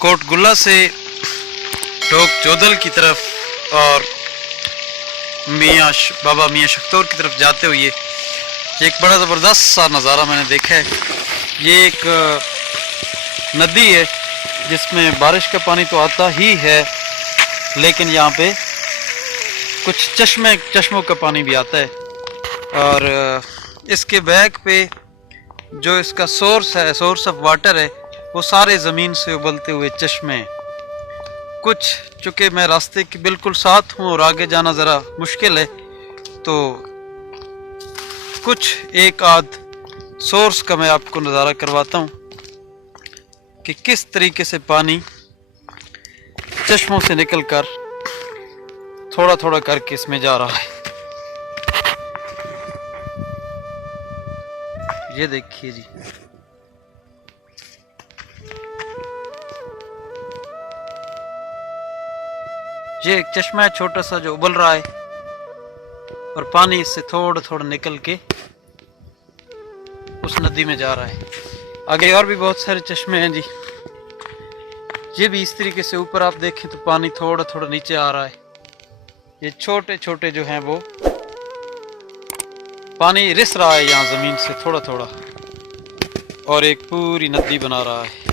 कोटगुल्ला से टोक चौदल की तरफ और बाबा मियाँ शख्तौर की तरफ जाते हुए एक बड़ा ज़बरदस्त सा नज़ारा मैंने देखा है। ये एक नदी है जिसमें बारिश का पानी तो आता ही है, लेकिन यहाँ पे कुछ चश्मों का पानी भी आता है। और इसके बैक पे जो इसका सोर्स ऑफ वाटर है, वो सारे ज़मीन से उबलते हुए चश्मे हैं। कुछ चूँकि मैं रास्ते के बिल्कुल साथ हूँ और आगे जाना ज़रा मुश्किल है, तो कुछ एक आध सोर्स का मैं आपको नज़ारा करवाता हूँ कि किस तरीके से पानी चश्मों से निकलकर थोड़ा थोड़ा करके इसमें जा रहा है। ये देखिए जी, ये एक चश्मा है छोटा सा जो उबल रहा है और पानी इससे थोड़ा थोड़ा निकल के उस नदी में जा रहा है। आगे और भी बहुत सारे चश्मे हैं जी। ये भी इस तरीके से ऊपर आप देखें तो पानी थोड़ा थोड़ा नीचे आ रहा है। ये छोटे छोटे जो हैं वो पानी रिस रहा है यहाँ ज़मीन से थोड़ा थोड़ा और एक पूरी नदी बना रहा है।